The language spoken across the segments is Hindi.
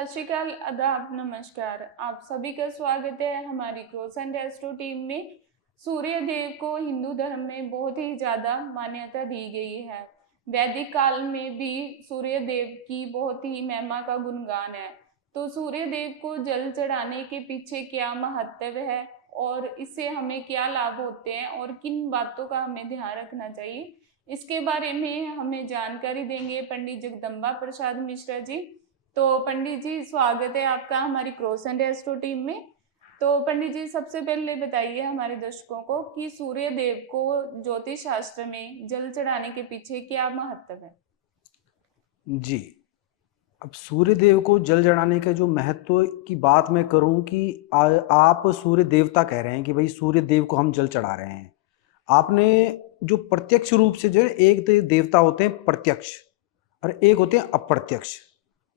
सत श्री अकाल, आदाब, नमस्कार। आप सभी का स्वागत है हमारी क्रॉस एंड एस्ट्रो टीम में। सूर्य देव को हिंदू धर्म में बहुत ही ज़्यादा मान्यता दी गई है। वैदिक काल में भी सूर्य देव की बहुत ही महिमा का गुणगान है। तो सूर्य देव को जल चढ़ाने के पीछे क्या महत्व है और इससे हमें क्या लाभ होते हैं और किन बातों का हमें ध्यान रखना चाहिए, इसके बारे में हमें जानकारी देंगे पंडित जगदम्बा प्रसाद मिश्रा जी। तो पंडित जी, स्वागत है आपका हमारी क्रॉस एंड एस्ट्रो टीम में। तो पंडित जी, सबसे पहले बताइए हमारे दर्शकों को कि सूर्य देव को ज्योतिष शास्त्र में जल चढ़ाने के पीछे क्या महत्व है। जी, अब सूर्य देव को जल चढ़ाने के जो महत्व की बात मैं करूं कि आप सूर्य देवता कह रहे हैं कि भाई सूर्य देव को हम जल चढ़ा रहे हैं। आपने जो प्रत्यक्ष रूप से जो है, एक तो देवता होते हैं प्रत्यक्ष और एक होते हैं अप्रत्यक्ष।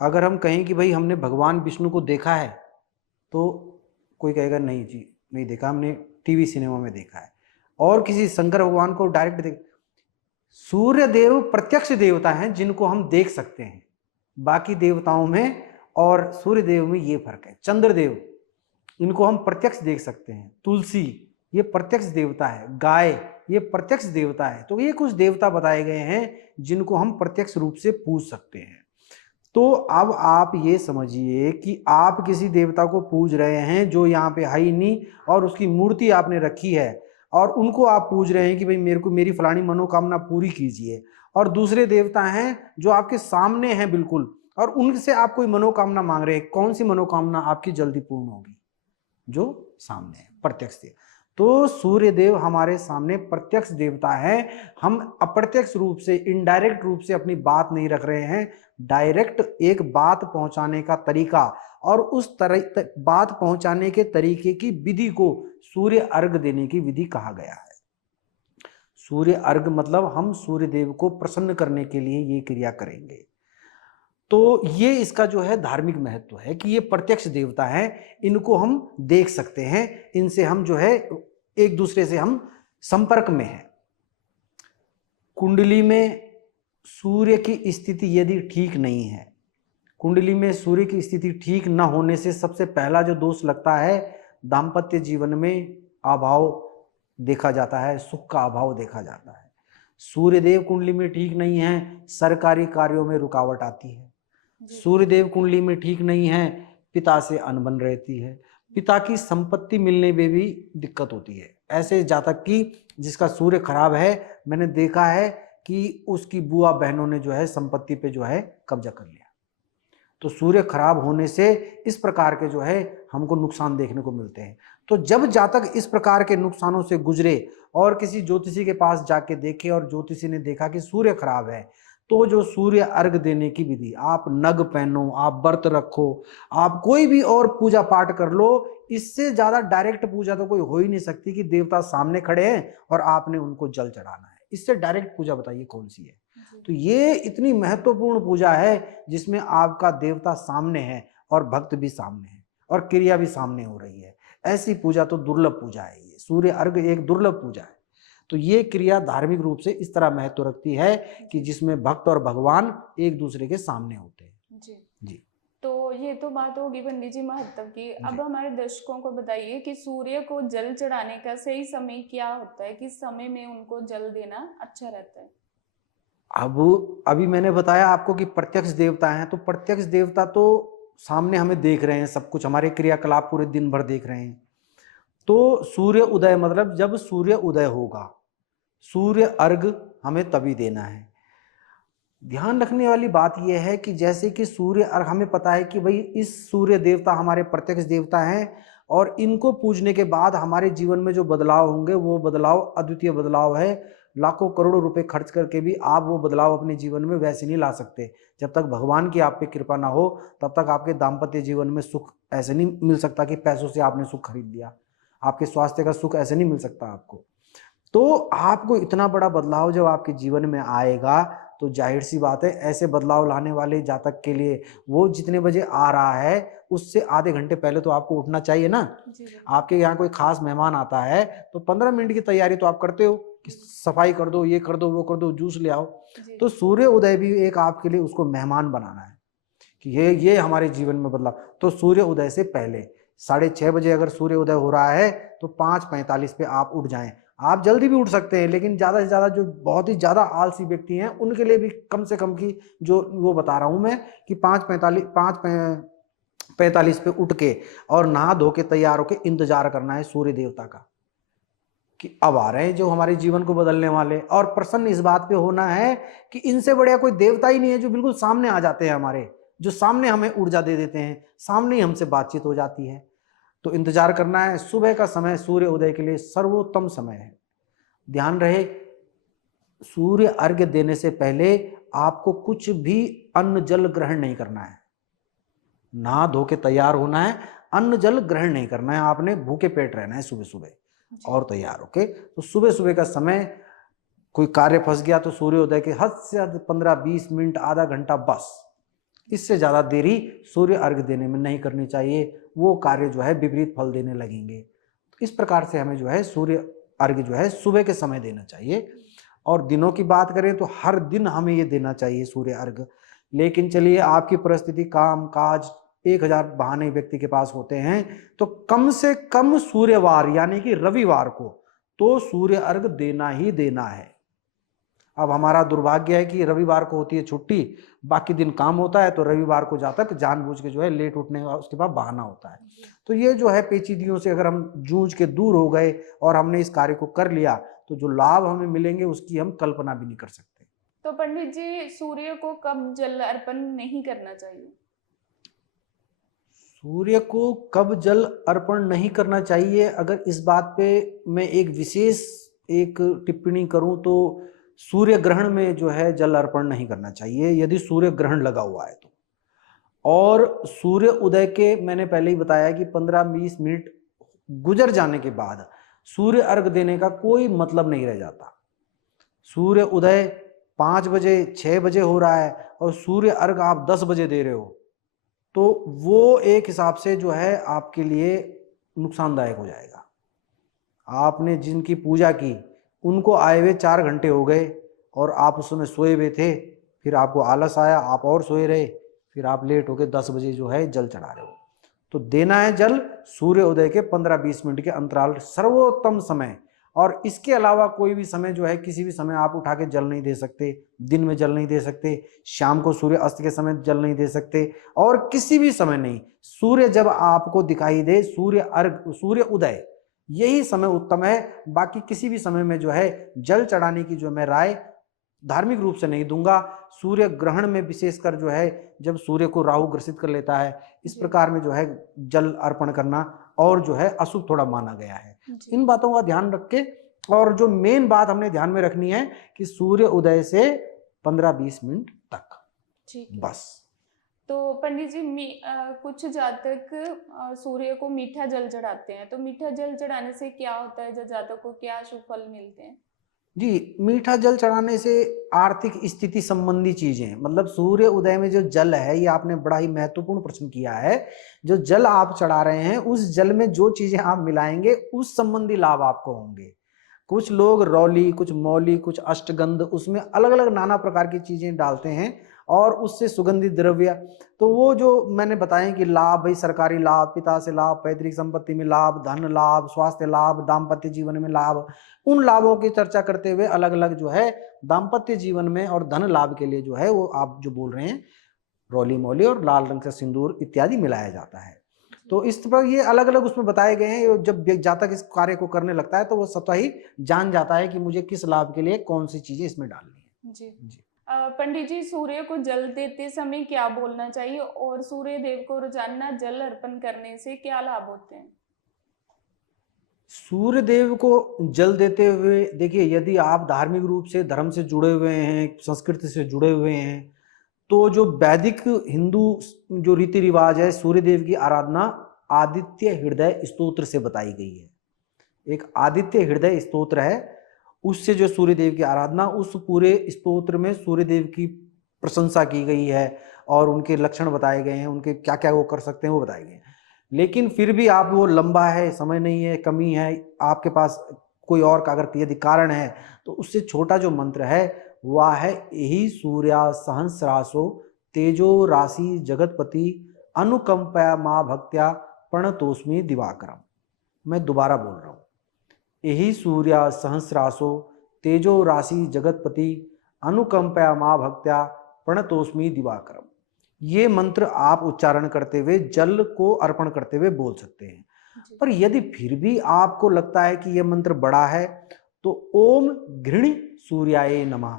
अगर हम कहें कि भाई हमने भगवान विष्णु को देखा है तो कोई कहेगा नहीं जी, नहीं देखा, हमने टीवी सिनेमा में देखा है। और किसी शंकर भगवान को डायरेक्ट देख, सूर्य देव प्रत्यक्ष देवता हैं जिनको हम देख सकते हैं। बाकी देवताओं में और सूर्य देव में ये फर्क है। चंद्रदेव, इनको हम प्रत्यक्ष देख सकते हैं। तुलसी, ये प्रत्यक्ष देवता है। गाय, ये प्रत्यक्ष देवता है। तो ये कुछ देवता बताए गए हैं जिनको हम प्रत्यक्ष रूप से पूज सकते हैं। तो अब आप ये समझिए कि आप किसी देवता को पूज रहे हैं जो यहाँ पे है ही नहीं, और उसकी मूर्ति आपने रखी है और उनको आप पूज रहे हैं कि भाई मेरे को मेरी फलानी मनोकामना पूरी कीजिए। और दूसरे देवता हैं जो आपके सामने हैं बिल्कुल, और उनसे आप कोई मनोकामना मांग रहे हैं। कौन सी मनोकामना आपकी जल्दी पूर्ण होगी? जो सामने है, प्रत्यक्ष देव। तो सूर्य देव हमारे सामने प्रत्यक्ष देवता है। हम अप्रत्यक्ष रूप से, इनडायरेक्ट रूप से अपनी बात नहीं रख रहे हैं। डायरेक्ट एक बात पहुंचाने का तरीका और उस तरह बात पहुंचाने के तरीके की विधि को सूर्य अर्घ देने की विधि कहा गया है। सूर्य अर्घ मतलब हम सूर्य देव को प्रसन्न करने के लिए ये क्रिया करेंगे। तो ये इसका जो है धार्मिक महत्व है कि ये प्रत्यक्ष देवता हैं, इनको हम देख सकते हैं, इनसे हम जो है एक दूसरे से हम संपर्क में हैं। कुंडली में सूर्य की स्थिति यदि ठीक नहीं है, कुंडली में सूर्य की स्थिति ठीक न होने से सबसे पहला जो दोष लगता है, दाम्पत्य जीवन में अभाव देखा जाता है, सुख का अभाव देखा जाता है। सूर्यदेव कुंडली में ठीक नहीं है, सरकारी कार्यों में रुकावट आती है। सूर्यदेव कुंडली में ठीक नहीं है, पिता से अनबन रहती है, पिता की संपत्ति मिलने में भी दिक्कत होती है। ऐसे जातक की जिसका सूर्य खराब है, मैंने देखा है कि उसकी बुआ बहनों ने जो है संपत्ति पे जो है कब्जा कर लिया। तो सूर्य खराब होने से इस प्रकार के जो है हमको नुकसान देखने को मिलते हैं। तो जब जातक इस प्रकार के नुकसानों से गुजरे और किसी ज्योतिषी के पास जाके देखे और ज्योतिषी ने देखा कि सूर्य खराब है, तो जो सूर्य अर्घ देने की विधि, आप नग पहनो, आप व्रत रखो, आप कोई भी और पूजा पाठ कर लो, इससे ज्यादा डायरेक्ट पूजा तो कोई हो ही नहीं सकती कि देवता सामने खड़े हैं और आपने उनको जल चढ़ाना है। इससे डायरेक्ट पूजा बताइए कौन सी है? तो ये इतनी महत्वपूर्ण पूजा है जिसमें आपका देवता सामने है और भक्त भी सामने है और क्रिया भी सामने हो रही है। ऐसी पूजा तो दुर्लभ पूजा है। ये सूर्य अर्घ एक दुर्लभ पूजा है। तो ये क्रिया धार्मिक रूप से इस तरह महत्व रखती है कि जिसमें भक्त और भगवान एक दूसरे के सामने होते हैं। जी जी, तो ये तो बात होगी पंडित जी महत्व की। अब हमारे दर्शकों को बताइए कि सूर्य को जल चढ़ाने का सही समय क्या होता है, किस समय में उनको जल देना अच्छा रहता है। अब अभी मैंने बताया आपको कि प्रत्यक्ष देवता हैं, तो प्रत्यक्ष देवता तो सामने हमें देख रहे हैं, सब कुछ हमारे क्रियाकलाप पूरे दिन भर देख रहे हैं। तो सूर्य उदय मतलब जब सूर्य उदय होगा, सूर्य अर्घ हमें तभी देना है। ध्यान रखने वाली बात यह है कि जैसे कि सूर्य अर्घ, हमें पता है कि भाई इस सूर्य देवता हमारे प्रत्यक्ष देवता हैं और इनको पूजने के बाद हमारे जीवन में जो बदलाव होंगे वो बदलाव अद्वितीय बदलाव है। लाखों करोड़ों रुपए खर्च करके भी आप वो बदलाव अपने जीवन में वैसे नहीं ला सकते। जब तक भगवान की आप पे कृपा ना हो तब तक आपके दाम्पत्य जीवन में सुख ऐसे नहीं मिल सकता कि पैसों से आपने सुख खरीद लिया। आपके स्वास्थ्य का सुख ऐसे नहीं मिल सकता आपको। तो आपको इतना बड़ा बदलाव जब आपके जीवन में आएगा तो जाहिर सी बात है ऐसे बदलाव लाने वाले जातक के लिए वो जितने बजे आ रहा है उससे आधे घंटे पहले तो आपको उठना चाहिए ना। आपके यहाँ कोई खास मेहमान आता है तो 15 मिनट की तैयारी तो आप करते हो कि सफाई कर दो, ये कर दो, वो कर दो, जूस ले आओ। तो सूर्य उदय भी एक आपके लिए उसको मेहमान बनाना है कि ये हमारे जीवन में बदलाव। तो सूर्य उदय से पहले 6:30 बजे अगर सूर्य उदय हो रहा है तो 5:45 पे आप उठ जाएं। आप जल्दी भी उठ सकते हैं, लेकिन ज़्यादा से ज़्यादा जो बहुत ही ज़्यादा आलसी व्यक्ति हैं उनके लिए भी कम से कम की जो वो बता रहा हूँ मैं कि 5:45 पे उठ के और नहा धो के तैयार होके इंतजार करना है सूर्य देवता का कि अब आ रहे हैं जो हमारे जीवन को बदलने वाले। और प्रसन्न इस बात पे होना है कि इनसे बढ़िया कोई देवता ही नहीं है, जो बिल्कुल सामने आ जाते हैं हमारे, जो सामने हमें ऊर्जा दे देते हैं, सामने ही हमसे बातचीत हो जाती है। तो इंतजार करना है। सुबह का समय सूर्य उदय के लिए सर्वोत्तम समय है। ध्यान रहे, सूर्य अर्घ्य देने से पहले आपको कुछ भी अन्न जल ग्रहण नहीं करना है। नहा धो के तैयार होना है, अन्न जल ग्रहण नहीं करना है, आपने भूखे पेट रहना है सुबह सुबह और तैयार होके। तो सुबह सुबह का समय, कोई कार्य फंस गया तो सूर्योदय के हद से हद 15-20 मिनट, आधा घंटा बस, इससे ज्यादा देरी सूर्य अर्घ्य देने में नहीं करनी चाहिए। वो कार्य जो है विपरीत फल देने लगेंगे। इस प्रकार से हमें जो है सूर्य अर्घ्य जो है सुबह के समय देना चाहिए। और दिनों की बात करें तो हर दिन हमें ये देना चाहिए सूर्य अर्घ्य। लेकिन चलिए, आपकी परिस्थिति, काम काज, 1000 बहाने व्यक्ति के पास होते हैं, तो कम से कम सूर्यवार यानी कि रविवार को तो सूर्य अर्घ्य देना ही देना है। अब हमारा दुर्भाग्य है कि रविवार को होती है छुट्टी, बाकी दिन काम होता है, तो रविवार को जा तक जानबूझ के जो है लेट उठने का उसके बाद बहाना होता है। तो ये जो है पेचीदियों से अगर हम जूझ के दूर हो गए और हमने इस कार्य को कर लिया, तो जो लाभ हमें मिलेंगे उसकी हम कल्पना भी नहीं कर सकते। तो पंडित जी, सूर्य को कब जल अर्पण नहीं करना चाहिए? सूर्य को कब जल अर्पण नहीं करना चाहिए, अगर इस बात पे मैं एक विशेष टिप्पणी करूं तो सूर्य ग्रहण में जो है जल अर्पण नहीं करना चाहिए, यदि सूर्य ग्रहण लगा हुआ है तो। और सूर्य उदय के मैंने पहले ही बताया कि 15-20 मिनट गुजर जाने के बाद सूर्य अर्घ देने का कोई मतलब नहीं रह जाता। सूर्य उदय 5 बजे 6 बजे हो रहा है और सूर्य अर्घ आप 10 बजे दे रहे हो, तो वो एक हिसाब से जो है आपके लिए नुकसानदायक हो जाएगा। आपने जिनकी पूजा की उनको आए हुए 4 घंटे हो गए और आप उस समय सोए हुए थे, फिर आपको आलस आया, आप और सोए रहे, फिर आप लेट हो गए, 10 बजे जो है जल चढ़ा रहे हो। तो देना है जल सूर्य उदय के 15-20 मिनट के अंतराल, सर्वोत्तम समय। और इसके अलावा कोई भी समय जो है, किसी भी समय आप उठा के जल नहीं दे सकते। दिन में जल नहीं दे सकते, शाम को सूर्य अस्त के समय जल नहीं दे सकते, और किसी भी समय नहीं। सूर्य जब आपको दिखाई दे, सूर्य उदय, यही समय उत्तम है। बाकी किसी भी समय में जो है जल चढ़ाने की जो मैं राय धार्मिक रूप से नहीं दूंगा। सूर्य ग्रहण में विशेषकर जो है, जब सूर्य को राहु ग्रसित कर लेता है, इस प्रकार में जो है जल अर्पण करना और जो है अशुभ थोड़ा माना गया है। इन बातों का ध्यान रख के, और जो मेन बात हमने ध्यान में रखनी है कि सूर्य उदय से 15-20 मिनट तक, बस। तो पंडित जी, कुछ जातक सूर्य को मीठा जल चढ़ाते हैं, तो मीठा जल चढ़ाने से क्या होता है? जातक को क्या शुभ फल मिलते हैं? जी, मीठा जल चढ़ाने से आर्थिक स्थिति संबंधी चीजें, मतलब सूर्य उदय में जो जल है, ये आपने बड़ा ही महत्वपूर्ण प्रश्न किया है। जो जल आप चढ़ा रहे हैं, उस जल में जो चीजें आप मिलाएंगे उस संबंधी लाभ आपको होंगे। कुछ लोग रौली, कुछ मौली, कुछ अष्टगंध, उसमें अलग अलग नाना प्रकार की चीजें डालते हैं और उससे सुगंधित द्रव्य, तो वो जो मैंने बताया कि लाभ, भाई सरकारी लाभ, पिता से लाभ, पैतृक संपत्ति में लाभ, धन लाभ, स्वास्थ्य लाभ, दाम्पत्य जीवन में लाभ, उन लाभों की चर्चा करते हुए अलग अलग जो है दाम्पत्य जीवन में और धन लाभ के लिए जो है वो आप जो बोल रहे हैं रौली मौली और लाल रंग का सिंदूर इत्यादि मिलाया जाता है। तो इस पर ये अलग अलग उसमें बताए गए हैं। जब जातक इस कार्य को करने लगता है तो वो स्वतः ही जान जाता है कि मुझे किस लाभ के लिए कौन सी चीजें इसमें डालनी है। जी। पंडित जी, सूर्य को जल देते समय क्या बोलना चाहिए, और सूर्य देव को रोजाना जल अर्पण करने से क्या लाभ होते हैं? सूर्य देव को जल देते हुए, देखिए, यदि आप धार्मिक रूप से धर्म से जुड़े हुए हैं, संस्कृति से जुड़े हुए हैं, तो जो वैदिक हिंदू जो रीति रिवाज है, सूर्य देव की आराधना आदित्य हृदय स्तोत्र से बताई गई है। एक आदित्य हृदय स्तोत्र है, उससे जो सूर्य देव की आराधना, उस पूरे स्तोत्र में सूर्य देव की प्रशंसा की गई है और उनके लक्षण बताए गए हैं, उनके क्या क्या वो कर सकते हैं वो बताए गए हैं। लेकिन फिर भी आप, वो लंबा है, समय नहीं है, कमी है, आपके पास कोई और का अगर यदि कारण है, तो उससे छोटा जो मंत्र है वह है, यही सूर्या सहस्रासो तेजो राशि जगतपति अनुकंपया मां भक्त्या प्रणतोस्मि दिवाकरम। मैं दोबारा बोल रहा हूँ, यही सूर्या सहस्रासो तेजो राशि जगतपति अनुकंपया मां भक्त्या प्रणतोस्मि दिवाकरम। ये मंत्र आप उच्चारण करते हुए जल को अर्पण करते हुए बोल सकते हैं। पर यदि फिर भी आपको लगता है कि यह मंत्र बड़ा है तो ओम घृणी सूर्याय नमः,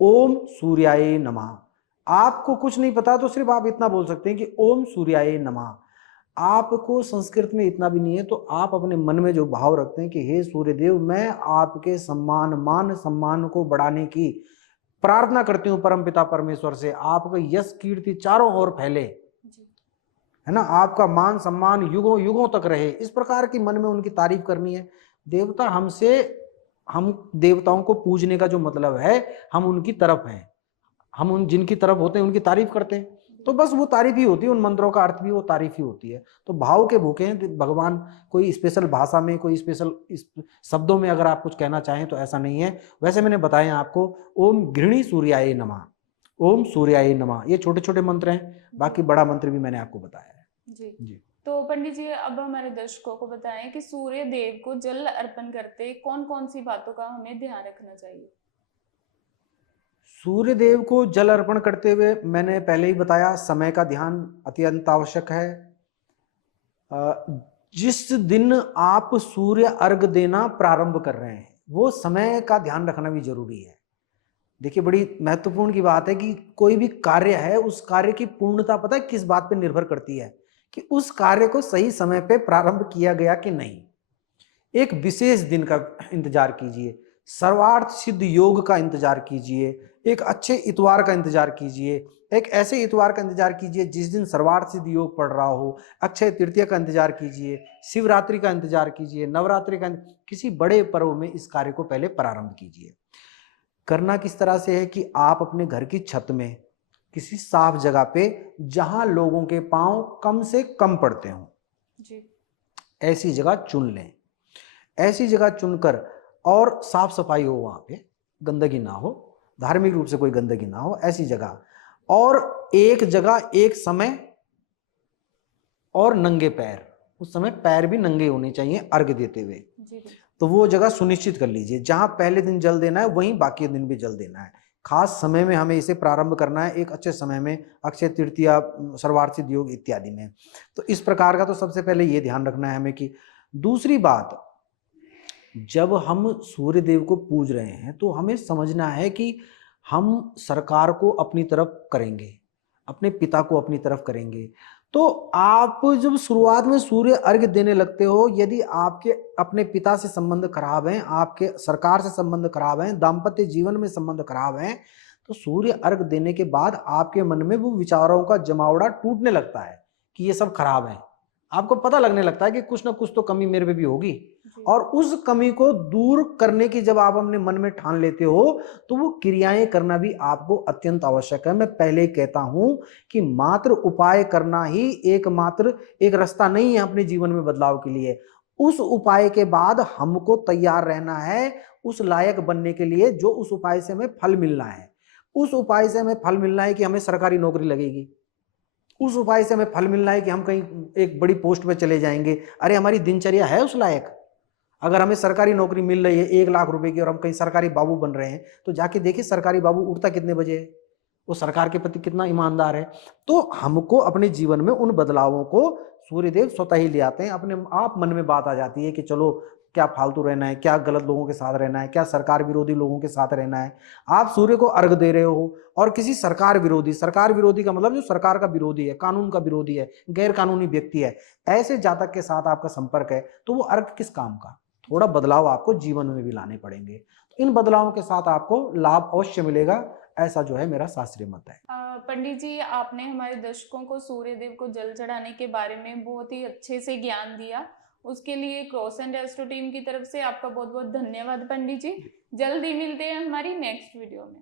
ओम सूर्याय नमः। आपको कुछ नहीं पता तो सिर्फ आप इतना बोल सकते हैं कि ओम सूर्याय नमः। आपको संस्कृत में इतना भी नहीं है तो आप अपने मन में जो भाव रखते हैं कि हे सूर्यदेव, मैं आपके सम्मान मान सम्मान को बढ़ाने की प्रार्थना करती हूँ परमपिता परमेश्वर से, आपका यश कीर्ति चारों ओर फैले, है ना, आपका मान सम्मान युगों युगों तक रहे, इस प्रकार की मन में उनकी तारीफ करनी है। देवता हमसे, हम देवताओं को पूजने का जो मतलब है, हम उनकी तरफ हैं, हम उन जिनकी तरफ होते हैं उनकी तारीफ करते हैं, तो बस वो तारीफ ही होती है, उन मंत्रों का अर्थ भी वो तारीफ ही होती है। तो भाव के भूखे हैं भगवान, कोई स्पेशल भाषा में, कोई स्पेशल शब्दों में अगर आप कुछ कहना चाहें तो ऐसा नहीं है। वैसे मैंने बताया आपको, ओम घृणी सूर्याय नमः, ओम सूर्याय नमः, ये छोटे छोटे मंत्र हैं, बाकी बड़ा मंत्र भी मैंने आपको बताया है। जी। तो पंडित जी, अब हमारे दर्शकों को बताएं कि सूर्य देव को जल अर्पण करते कौन कौन सी बातों का हमें ध्यान रखना चाहिए। सूर्य देव को जल अर्पण करते हुए मैंने पहले ही बताया, समय का ध्यान अत्यंत आवश्यक है। जिस दिन आप सूर्य अर्घ देना प्रारंभ कर रहे हैं वो समय का ध्यान रखना भी जरूरी है। देखिए, बड़ी महत्वपूर्ण की बात है कि कोई भी कार्य है, उस कार्य की पूर्णता पता है किस बात पर निर्भर करती है, कि उस कार्य को सही समय पे प्रारंभ किया गया कि नहीं। एक विशेष दिन का इंतजार कीजिए, सर्वार्थ सिद्ध योग का इंतजार कीजिए, एक अच्छे इतवार का इंतजार कीजिए, एक ऐसे इतवार का इंतजार कीजिए जिस दिन सर्वार्थ सिद्ध योग पड़ रहा हो, अक्षय तृतीया का इंतजार कीजिए, शिवरात्रि का इंतजार कीजिए, नवरात्रि का, किसी बड़े पर्व में इस कार्य को पहले प्रारंभ कीजिए। करना किस तरह से है कि आप अपने घर की छत में किसी साफ जगह पे, जहां लोगों के पांव कम से कम पड़ते हों, ऐसी जगह चुन लें। ऐसी जगह चुनकर, और साफ सफाई हो, वहां पे गंदगी ना हो, धार्मिक रूप से कोई गंदगी ना हो, ऐसी जगह, और एक जगह एक समय, और नंगे पैर, उस समय पैर भी नंगे होने चाहिए अर्घ देते हुए। तो वो जगह सुनिश्चित कर लीजिए, जहां पहले दिन जल देना है वहीं बाकी दिन भी जल देना है। खास समय में हमें इसे प्रारंभ करना है, एक अच्छे समय में, अक्षय तृतीया, सर्वार्थ सिद्ध योग इत्यादि में। तो इस प्रकार का तो सबसे पहले ये ध्यान रखना है हमें। कि दूसरी बात, जब हम सूर्य देव को पूज रहे हैं तो हमें समझना है कि हम सरकार को अपनी तरफ करेंगे, अपने पिता को अपनी तरफ करेंगे। तो आप जब शुरुआत में सूर्य अर्घ्य देने लगते हो, यदि आपके अपने पिता से संबंध खराब हैं, आपके सरकार से संबंध खराब हैं, दाम्पत्य जीवन में संबंध खराब हैं, तो सूर्य अर्घ्य देने के बाद आपके मन में वो विचारों का जमावड़ा टूटने लगता है कि ये सब खराब है। आपको पता लगने लगता है कि कुछ ना कुछ तो कमी मेरे में भी होगी, और उस कमी को दूर करने की जब आप अपने मन में ठान लेते हो तो वो क्रियाएं करना भी आपको अत्यंत आवश्यक है। मैं पहले कहता हूं कि मात्र उपाय करना ही एकमात्र एक रास्ता नहीं है अपने जीवन में बदलाव के लिए। उस उपाय के बाद हमको तैयार रहना है उस लायक बनने के लिए जो उस उपाय से हमें फल मिलना है। उस उपाय से हमें फल मिलना है कि हमें सरकारी नौकरी लगेगी, उस उपाय से हमें फल मिलना है कि हम कहीं एक बड़ी पोस्ट पे चले जाएंगे। अरे हमारी दिनचर्या है उस लायक? अगर हमें सरकारी नौकरी मिल रही है 1 लाख रुपए की और हम कहीं सरकारी बाबू बन रहे हैं, तो जाके देखिए सरकारी बाबू उठता कितने बजे है, वो सरकार के प्रति कितना ईमानदार है। तो हमको अपने जीवन में उन बदलावों को सूर्यदेव स्वतः ही ले आते हैं। अपने आप मन में बात आ जाती है कि चलो क्या फालतू रहना है, क्या गलत लोगों के साथ रहना है, क्या सरकार विरोधी लोगों के साथ रहना है। आप सूर्य को अर्घ दे रहे हो और किसी सरकार विरोधी का मतलब जो सरकार का विरोधी है, कानून का विरोधी है, गैर कानूनी व्यक्ति है, ऐसे जातक के साथ आपका संपर्क है, तो वो अर्घ किस काम का। थोड़ा बदलाव आपको जीवन में भी लाने पड़ेंगे। तो इन बदलावों के साथ आपको लाभ अवश्य मिलेगा, ऐसा जो है मेरा शास्त्रीय मत है। पंडित जी, आपने हमारे दर्शकों को सूर्यदेव को जल चढ़ाने के बारे में बहुत ही अच्छे से ज्ञान दिया। उसके लिए क्रॉस एंड एस्ट्रो टीम की तरफ से आपका बहुत बहुत धन्यवाद पंडित जी। जल्दी मिलते हैं हमारी नेक्स्ट वीडियो में।